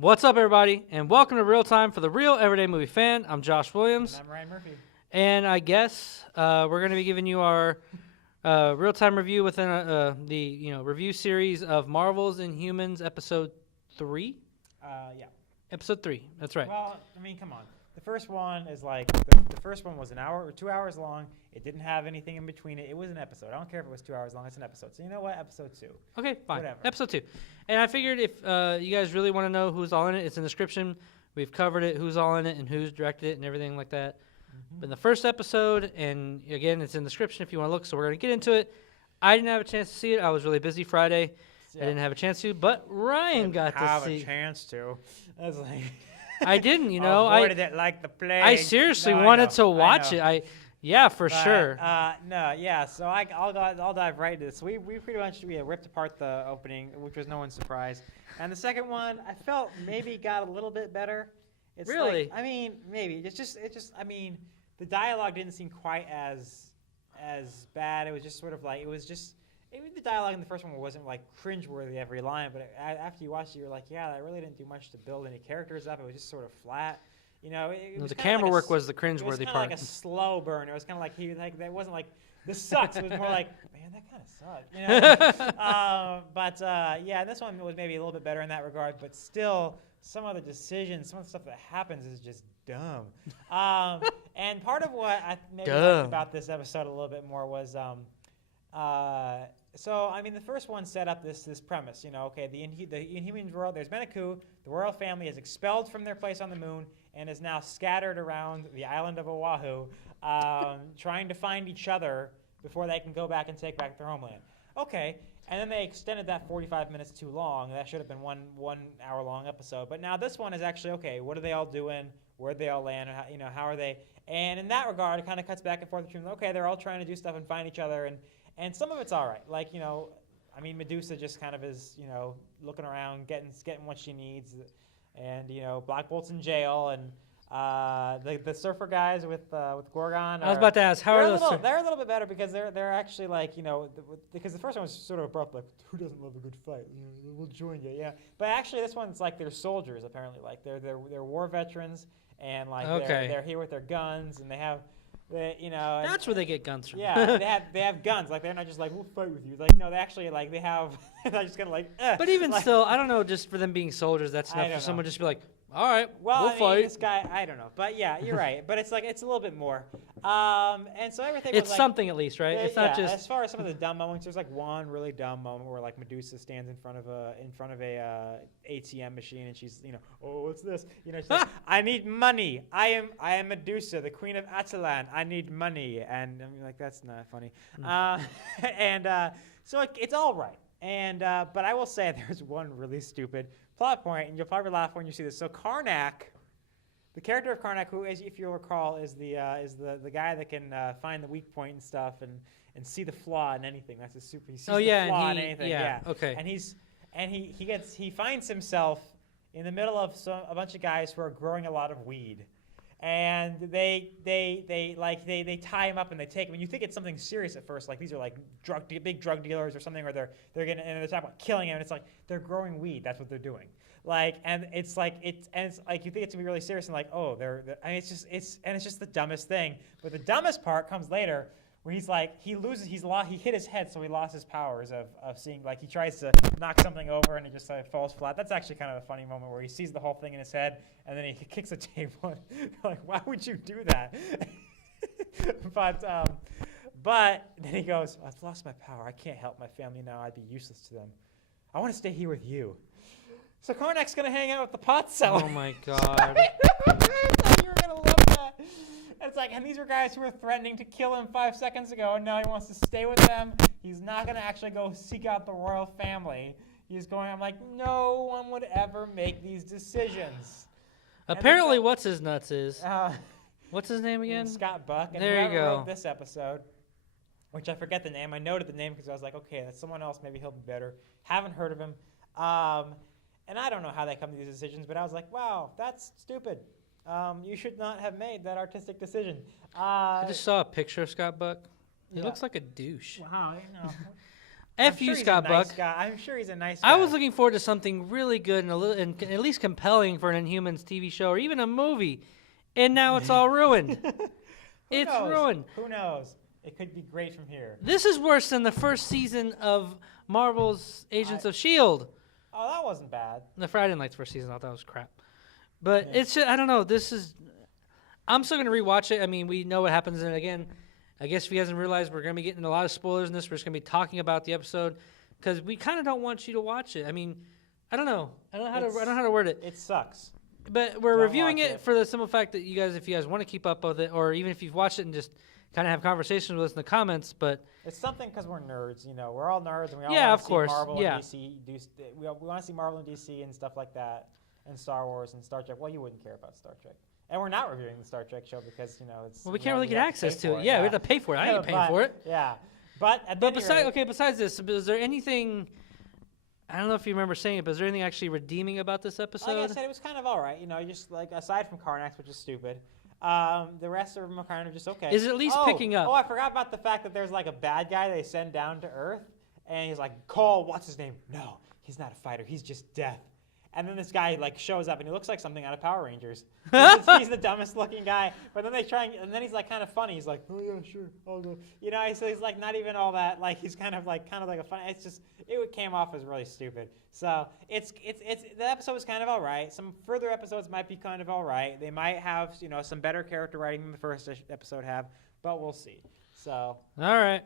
What's up, everybody, and welcome to Real Time for the Real Everyday Movie Fan. I'm Josh Williams. And I'm Ryan Murphy. And I guess we're going to be giving you our real time review within the review series of Marvel's Inhumans episode 3. Yeah. Episode 3. That's right. Well, I mean, come on. The first one is like the first one was an hour or 2 hours long. It didn't have anything in between it. It was an episode. I don't care if it was 2 hours long. It's an episode. So you know what? Episode 2. Okay, fine. Whatever. Episode 2. And I figured if you guys really want to know who's all in it, it's in the description. We've covered it, who's all in it, and who's directed it, and everything like that. But in the first episode, and again, it's in the description if you want to look. So we're going to get into it. I didn't have a chance to see it. I was really busy Friday. Yeah. I didn't have a chance to, but Ryan got to see. Have a chance to. I was like. I didn't, you know. Avoided it like the plague. I seriously wanted to watch it. Yeah, for sure. No, yeah. So I'll dive right into this. We pretty much ripped apart the opening, which was no one's surprise. And the second one, I felt maybe got a little bit better. It's really? Like, I mean, maybe it's just. I mean, the dialogue didn't seem quite as bad. It was just sort of like the dialogue in the first one wasn't like cringeworthy every line, but after you watched it, you're like, yeah, that really didn't do much to build any characters up. It was just sort of flat. You know, it was the camera work was the cringeworthy part. It was kind of like a slow burn. It was kind of like that wasn't like this sucks. It was more like, man, that kind of sucked. You know? Yeah, this one was maybe a little bit better in that regard, but still, some of the decisions, some of the stuff that happens is just dumb. And part of what I maybe liked about this episode a little bit more was. So, I mean, the first one set up this premise, you know, okay, the Inhumans world, there's been a coup, the royal family is expelled from their place on the moon and is now scattered around the island of Oahu, trying to find each other before they can go back and take back their homeland. Okay, and then they extended that 45 minutes too long. That should have been one hour-long episode. But now this one is actually, okay, what are they all doing? Where'd they all land? How are they? And in that regard, it kind of cuts back and forth between, okay, they're all trying to do stuff and find each other, and some of it's all right. Like, you know, I mean, Medusa just kind of is, you know, looking around, getting what she needs. And, you know, Black Bolt's in jail. And the surfer guys with Gorgon. I was about to ask, how are those? They're a little bit better because they're actually like, you know, because the first one was sort of abrupt, like, who doesn't love a good fight? You know, we'll join you, yeah. But actually, this one's like they're soldiers, apparently. Like, they're war veterans. And, like, they're here with their guns. And they have... that's where they get guns from. Yeah, they have guns. Like, they're not just like, we'll fight with you. Like, no, they actually, like, they have, they're just kind of like, But even like, still, I don't know, just for them being soldiers, that's enough for someone just to be like, all right, we'll fight. This guy, I don't know. But yeah, you're right. But it's like, it's a little bit more. And so everything was it's like, something at least, right? It's not just. As far as some of the dumb moments, there's like one really dumb moment where like Medusa stands in front of a ATM machine and she's, you know, oh, what's this? You know, she's like, I need money. I am Medusa, the Queen of Attilan. I need money. And I'm like, that's not funny. So it's all right. And but I will say there's one really stupid plot point, and you'll probably laugh when you see this. So Karnak, the character of Karnak, who, if you'll recall, is the guy that can find the weak point and stuff and see the flaw in anything. That's a super. He sees the flaw in anything. Yeah. Okay. And he finds himself in the middle of a bunch of guys who are growing a lot of weed. And they tie him up and they take him. And you think it's something serious at first, like these are like big drug dealers or something, or they're talking about killing him. And it's like they're growing weed. That's what they're doing. Like, and it's like you think it's gonna be really serious and like, oh, I mean, it's just the dumbest thing. But the dumbest part comes later, where he's like he hit his head, so he lost his powers of seeing. Like, he tries to knock something over and it just falls flat. That's actually kind of a funny moment where he sees the whole thing in his head and then he kicks a table. Like, why would you do that? But then he goes, I've lost my power. I can't help my family now. I'd be useless to them. I want to stay here with you. So Karnak's gonna hang out with the pot seller. Oh my god! You're gonna love that. It's like, and these were guys who were threatening to kill him 5 seconds ago, and now he wants to stay with them. He's not going to actually go seek out the royal family. He's going, I'm like, no one would ever make these decisions. Apparently, what's his nuts is. What's his name again? Scott Buck. And there you go. Wrote this episode, which I forget the name. I noted the name because I was like, okay, that's someone else. Maybe he'll be better. Haven't heard of him. And I don't know how they come to these decisions, but I was like, wow, that's stupid. You should not have made that artistic decision. I just saw a picture of Scott Buck. He looks like a douche. Wow, I know. F you, Scott Buck. I'm sure he's a nice guy. I was looking forward to something really good and and at least compelling for an Inhumans TV show or even a movie, and now it's all ruined. It's ruined. Who knows? It could be great from here. This is worse than the first season of Marvel's Agents of S.H.I.E.L.D. Oh, that wasn't bad. I didn't like the first season. I thought that was crap. But it's just, I don't know. I'm still going to rewatch it. I mean, we know what happens. And again, I guess if you guys haven't realized, we're going to be getting a lot of spoilers in this. We're just going to be talking about the episode because we kind of don't want you to watch it. I mean, I don't know. I don't know how to word it. It sucks. But we're reviewing it for the simple fact that you guys, if you guys want to keep up with it, or even if you've watched it and just kind of have conversations with us in the comments, but it's something because we're nerds, we're all nerds and we all of want to see course. Marvel and DC we want to see Marvel and DC and stuff like that, and Star Wars and Star Trek. Well, you wouldn't care about Star Trek, and we're not reviewing the Star Trek show because it's we can't really get access to it. Yeah, we have to pay for it. I ain't paying for it. Yeah, but besides this, is there anything? I don't know if you remember saying it, but is there anything actually redeeming about this episode? Like I said, it was kind of all right. Just like aside from Karnak, which is stupid. The rest of them are kind of just okay. Is it at least picking up? Oh, I forgot about the fact that there's like a bad guy they send down to Earth, and he's like, Cole, what's his name? No, he's not a fighter. He's just death. And then this guy like shows up, and he looks like something out of Power Rangers. He's the dumbest looking guy. But then they try, and then he's like kind of funny. He's like, oh yeah, sure, I'll go. So he's like not even all that. Like he's kind of like a funny. It's just it came off as really stupid. So it's the episode was kind of all right. Some further episodes might be kind of all right. They might have some better character writing than the first episode have, but we'll see. So all right.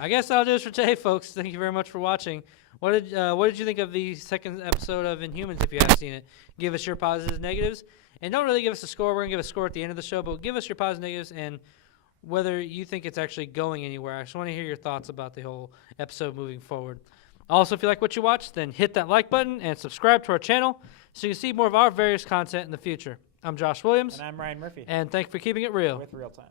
I guess that'll do it for today, folks. Thank you very much for watching. What did you think of the second episode of Inhumans, if you have seen it? Give us your positives and negatives. And don't really give us a score. We're going to give a score at the end of the show, but give us your positives and negatives and whether you think it's actually going anywhere. I just want to hear your thoughts about the whole episode moving forward. Also, if you like what you watch, then hit that like button and subscribe to our channel so you can see more of our various content in the future. I'm Josh Williams. And I'm Ryan Murphy. And thank you for keeping it real with ReelTime.